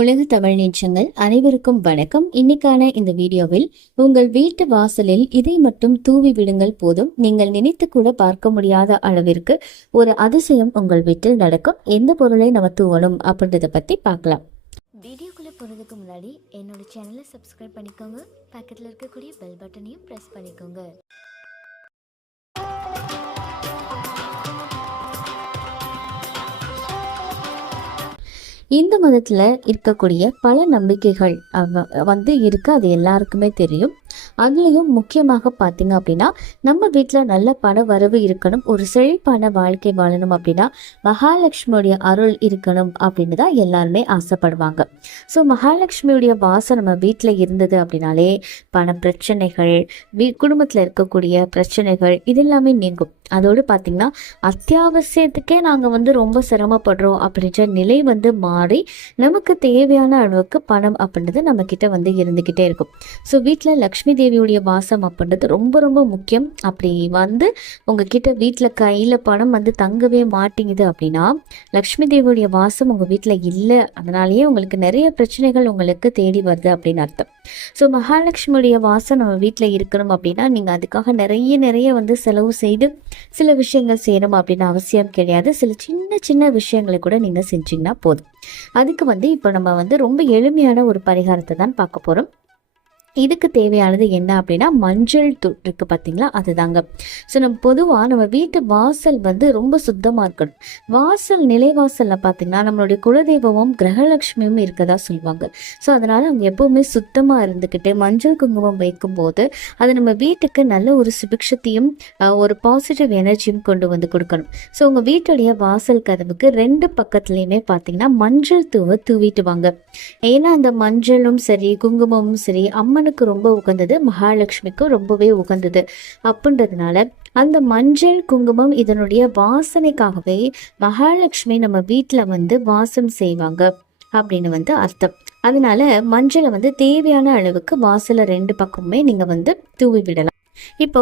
உலக தமிழ் நீச்சங்கள் அனைவருக்கும் வணக்கம். இன்னைக்கான இந்த வீடியோவில் உங்கள் வீட்டு வாசலில் இதை மட்டும் தூவி விடுங்கள் போதும். நீங்கள் நினைத்து கூட பார்க்க முடியாத அளவிற்கு ஒரு அதிசயம் உங்கள் வீட்டில் நடக்கும். எந்த பொருளை நம்ம தூவணும் அப்படின்றத பத்தி பார்க்கலாம். வீடியோக்குள்ளே போகிறதுக்கு முன்னாடி என்னோட சேனலை சப்ஸ்கிரைப் பண்ணிக்கோங்க. பக்கத்தில் இருக்கக்கூடிய பெல் பட்டனையும் ப்ரெஸ் பண்ணிக்கோங்க. இந்து மதத்தில் இருக்கக்கூடிய பல நம்பிக்கைகள் வந்து இருக்கு. அது எல்லாருக்குமே தெரியும். அதுலேயும் முக்கியமாக பார்த்தீங்க அப்படின்னா நம்ம வீட்டில் நல்ல பண வரவு இருக்கணும். ஒரு செழிப்பான வாழ்க்கை வாழணும் அப்படின்னா மகாலட்சுமியுடைய அருள் இருக்கணும் அப்படின்னு தான் எல்லாருமே ஆசைப்படுவாங்க. ஸோ மகாலட்சுமியுடைய வாசம் நம்ம வீட்டில் இருந்தது அப்படின்னாலே பண பிரச்சனைகள் வீ குடும்பத்தில் இருக்கக்கூடிய பிரச்சனைகள் இதெல்லாமே நீங்கும். அதோடு பார்த்தீங்கன்னா அத்தியாவசியத்துக்கே நாங்கள் வந்து ரொம்ப சிரமப்படுறோம் அப்படின்ற நிலை வந்து மாறி நமக்கு தேவையான அளவுக்கு பணம் அப்படின்றது நம்ம கிட்ட வந்து இருந்துக்கிட்டே இருக்கும். ஸோ வீட்டில் லக்ஷ்மி தேவியுடைய வாசம் அப்படின்றது ரொம்ப ரொம்ப முக்கியம். அப்படி வந்து உங்ககிட்ட வீட்டில் கையில் பணம் வந்து தங்கவே மாட்டேங்குது அப்படின்னா லக்ஷ்மி தேவியுடைய வாசம் உங்கள் வீட்டில் இல்லை. அதனாலேயே உங்களுக்கு நிறைய பிரச்சனைகள் உங்களுக்கு தேடி வருது அப்படின்னு அர்த்தம். ஸோ மகாலட்சுமியுடைய வாசம் நம்ம வீட்டில் இருக்கணும் அப்படின்னா நீங்கள் அதுக்காக நிறைய நிறைய வந்து செலவு செய்து சில விஷயங்கள் செய்யணும் அப்படின்னு அவசியம் கிடையாது. சில சின்ன சின்ன விஷயங்களை கூட நீங்கள் செஞ்சிங்கன்னா போதும். அதுக்கு வந்து இப்போ நம்ம வந்து ரொம்ப எளிமையான ஒரு பரிகாரத்தை தான் பார்க்க போகிறோம் இதுக்கு தேவையானது என்ன அப்படின்னா மஞ்சள் தூள் இருக்குது பார்த்தீங்களா? அதுதாங்க. ஸோ நம்ம பொதுவாக நம்ம வீட்டு வாசல் வந்து ரொம்ப சுத்தமாக இருக்கணும். வாசல் நிலைவாசலில் பார்த்தீங்கன்னா நம்மளுடைய குலதெய்வமும் கிரகலட்சுமியும் இருக்கதா சொல்லுவாங்க. ஸோ அதனால் அவங்க எப்போவுமே சுத்தமாக இருந்துக்கிட்டு மஞ்சள் குங்குமம் வைக்கும்போது அது நம்ம வீட்டுக்கு நல்ல ஒரு சுபிக்ஷத்தையும் ஒரு பாசிட்டிவ் எனர்ஜியும் கொண்டு வந்து கொடுக்கணும். ஸோ உங்கள் வீட்டுடைய வாசல் கதவுக்கு ரெண்டு பக்கத்துலேயுமே பார்த்தீங்கன்னா மஞ்சள் தூவை தூவிட்டு வாங்க. ஏன்னா அந்த மஞ்சளும் சரி குங்குமமும் சரி அம்மன் அம்மனுக்கு ரொம்ப உகந்தது மகாலட்சுமிக்கும் ரொம்பவே உகந்தது. அப்படின்றதுனால அந்த மஞ்சள் குங்குமம் இதனுடைய வாசனைக்காகவே மகாலட்சுமி நம்ம வீட்டில் வந்து வாசம் செய்வாங்க அப்படின்னு வந்து அர்த்தம். அதனால மஞ்சளை வந்து தேவையான அளவுக்கு வாசலை ரெண்டு பக்கமுமே நீங்க வந்து தூவி விடலாம். இப்போ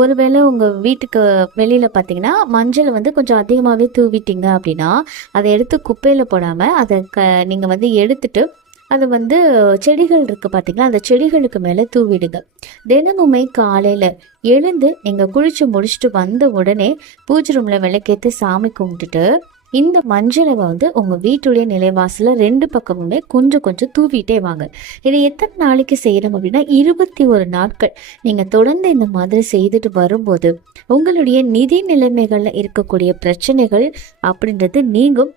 ஒருவேளை உங்க வீட்டுக்கு வெளியில பார்த்தீங்கன்னா மஞ்சளை வந்து கொஞ்சம் அதிகமாகவே தூவிட்டீங்க அப்படின்னா அதை எடுத்து குப்பையில போடாம அதை க நீங்க வந்து எடுத்துட்டு அது வந்து செடிகள் இருக்குது பார்த்தீங்களா அந்த செடிகளுக்கு மேலே தூவிடுங்க தினமுமே காலையில் எழுந்து நீங்கள் குளித்து முடிச்சுட்டு வந்த உடனே பூஜை ரூமில் விளக்கேற்று சாமி கும்பிட்டுட்டு இந்த மஞ்சளவை வந்து உங்கள் வீட்டுடைய நிலைவாசல ரெண்டு பக்கமுமே கொஞ்சம் கொஞ்சம் தூவிட்டே வாங்க. இதை எத்தனை நாளைக்கு செய்யணும் அப்படின்னா இருபத்தி ஒரு நாட்கள். நீங்கள் தொடர்ந்து இந்த மாதிரி செய்துட்டு வரும்போது உங்களுடைய நிதி நிலைமைகளில் இருக்கக்கூடிய பிரச்சனைகள் அப்படின்றது நீங்கும்.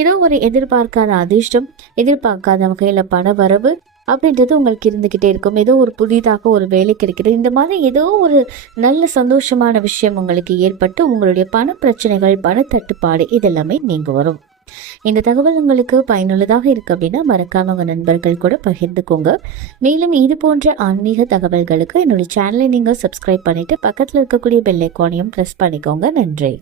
ஏதோ ஒரு எதிர்பார்க்காத அதிர்ஷ்டம் எதிர்பார்க்காத வகையில் பண வரவு அப்படின்றது உங்களுக்கு இருந்துக்கிட்டே இருக்கும். ஏதோ ஒரு புதிதாக ஒரு வேலை கிடைக்கிறது இந்த மாதிரி ஏதோ ஒரு நல்ல சந்தோஷமான விஷயம் உங்களுக்கு ஏற்பட்டு உங்களுடைய பண பிரச்சனைகள் பண தட்டுப்பாடு இதெல்லாமே நீங்க வரும். இந்த தகவல் உங்களுக்கு பயனுள்ளதாக இருக்கு அப்படின்னா மறக்காம உங்க நண்பர்கள் கூட பகிர்ந்துக்கோங்க. மேலும் இது போன்ற ஆன்மீக தகவல்களுக்கு என்னுடைய சேனலை நீங்க சப்ஸ்கிரைப் பண்ணிட்டு பக்கத்தில் இருக்கக்கூடிய பெல் ஐக்கானையும் ப்ரெஸ் பண்ணிக்கோங்க. நன்றி.